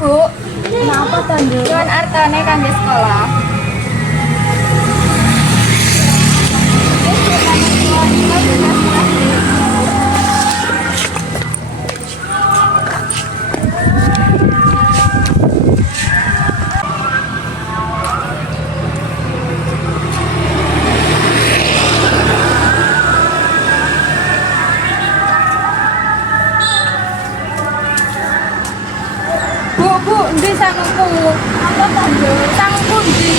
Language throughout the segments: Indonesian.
Bu, kenapa tandu? Kan artane kan di sekolah. Bu, ndi sangku? Apa tandu? Sangku ndi?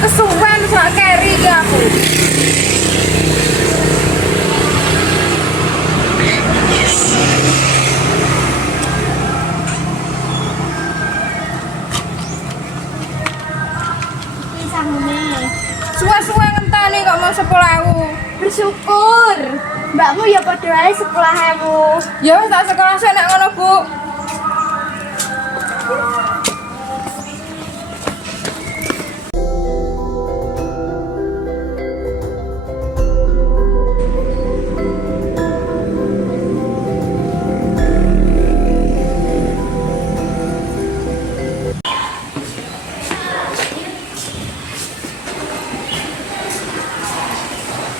Kesuwen sak keri iki aku. Iki sangune. Suwe-suwe ngenteni kok mau 10.000. Bersyukur. Mbakmu ya padha wae 10.000. Ya wis tak sekolah sik nek ngono, Bu.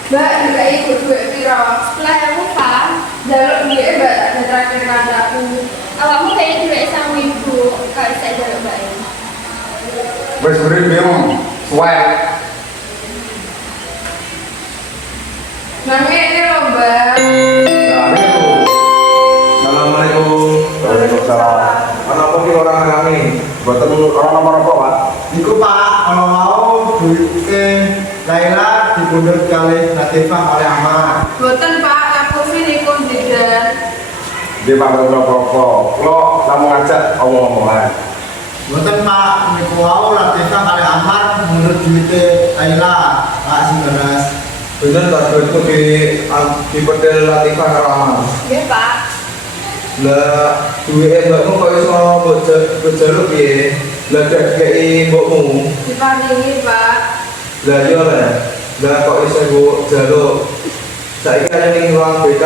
Mbak, juga ikut duit piro? 10.000, Pak. Jaluk duit Mbak, tak terakhir kandaku. Awakmu kaya duit sama ibu. Kalau bisa jaluk Mbak. Wes beri bingung, suai. Nah, ini loh Mbak. Assalamualaikum. Waalaikumsalam. Kenapa sih orang kami? Buatan orang nomor apa, Pak? Iku Pak, kalau mau duitnya Laila dibundut kali Latifah oleh Ahmad. Boten Pak, aku sini pun tidak. Dia Pak berapa-berapa. Lo kamu ngajak omong-omongan. Bukan Pak, niku mau Latifah kali Ahmad menurut duitnya Laila Pak Sinteras. Bener tak duitku di pedel Latifah karo Ahmad. Iya Pak. Lah duitnya mbakmu kok iso mbok jaluk piye? Lah dadi mbokmu. Diparingi Pak. Lah iya lah. Lah kok iso mbok jaluk? Saiki ana ning ruang BK.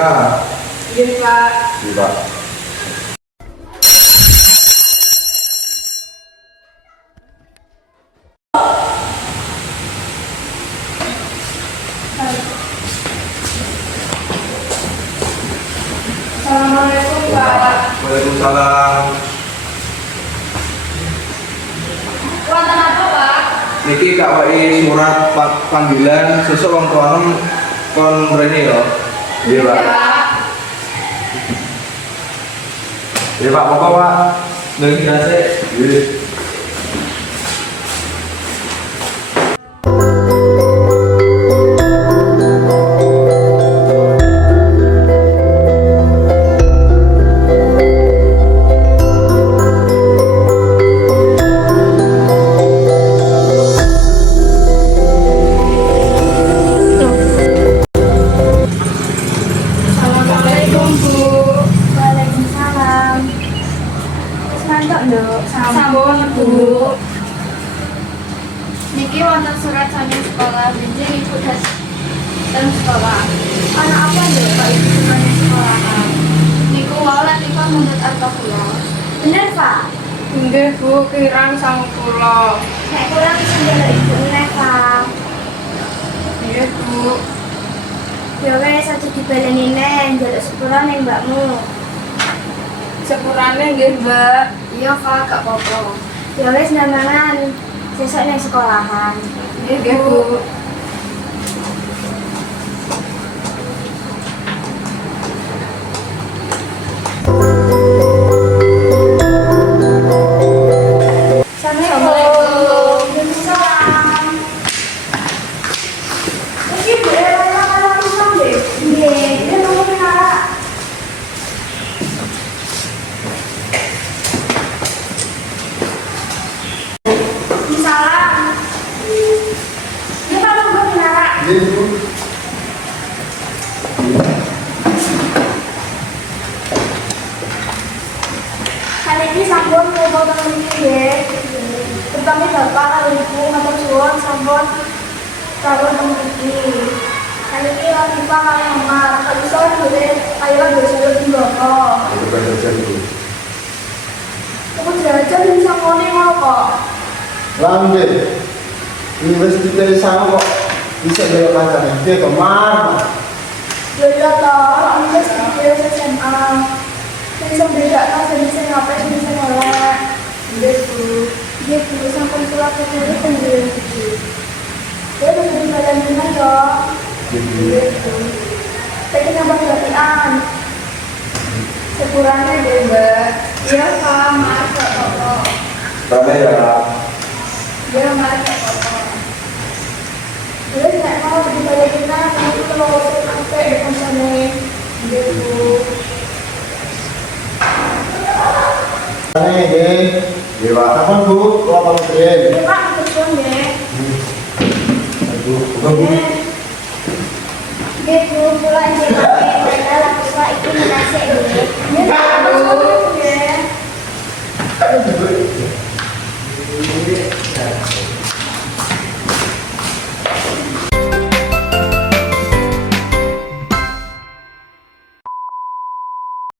Iya Pak. Iya. Assalamualaikum Pak. Waalaikumsalam. Wonten apa Pak? Niki Kak Wai surat panggilan sesuk wong tuanem kon mrene ya. Iya, Pak. Iya, Pak. Apa, Pak? Niki nase. Iya. Assalamualaikum Bu. Waalaikumsalam. Wis mantuk, Nduk. Sampun Bu. Niki wonten surat saking sekolah benjing ibu dateng sekolah. Ana apa Nduk kok ibu saking sekolahan? Niku wau Latifah mundur arpa kula. Bener, Pak. Nggih Bu, kirang 90. Nek kurang bisa njaluk ibu meneh, Pak. Iya Bu. Ya wes aja dibaleni neh, njaluk sepura ning mbakmu. Sepurane nggih Mbak. Iya, Pak, gak apa-apa. Ya wes ndanganan sesuk ning sekolahan. Nggih Bu. Saniki sampun kula tengen nggih. Terutama Bapak kali Ibu matur suwun sampun kawula tengen iki. Saniki Latifah kali Amar, kalau iso dhewe ayo dosa mboko. Itu kan saja dulu. Aku jajan bisa ngene mau kok. Lambe. Universitas sama kok bisa belok kancane. Dia kemar. Ya iya toh, aku wis dikira SMA. Bisa bedakno sing sing ngapain sing sing oleh. Nggih, Bu. Nggih, Bu, sampun kula ketemu pengen iki. Ya wis dibalan dina yo. Nggih, Bu. Pengen nambah latihan. Sekurangnya deh, Mbak. Iya, Pak, maaf kok. Karena ya Iya, maaf kok. Terus nek mau dibalan dina, kamu kalau sampai depan sana. Nggih, Bu. Ane nggih. dewa. Sampun Bu, kula pamrih. Iya, Pak, terus nggih. Aduh, bukan bu. Nggih, Bu, kula inggih pakai Laila Latifah iki menasih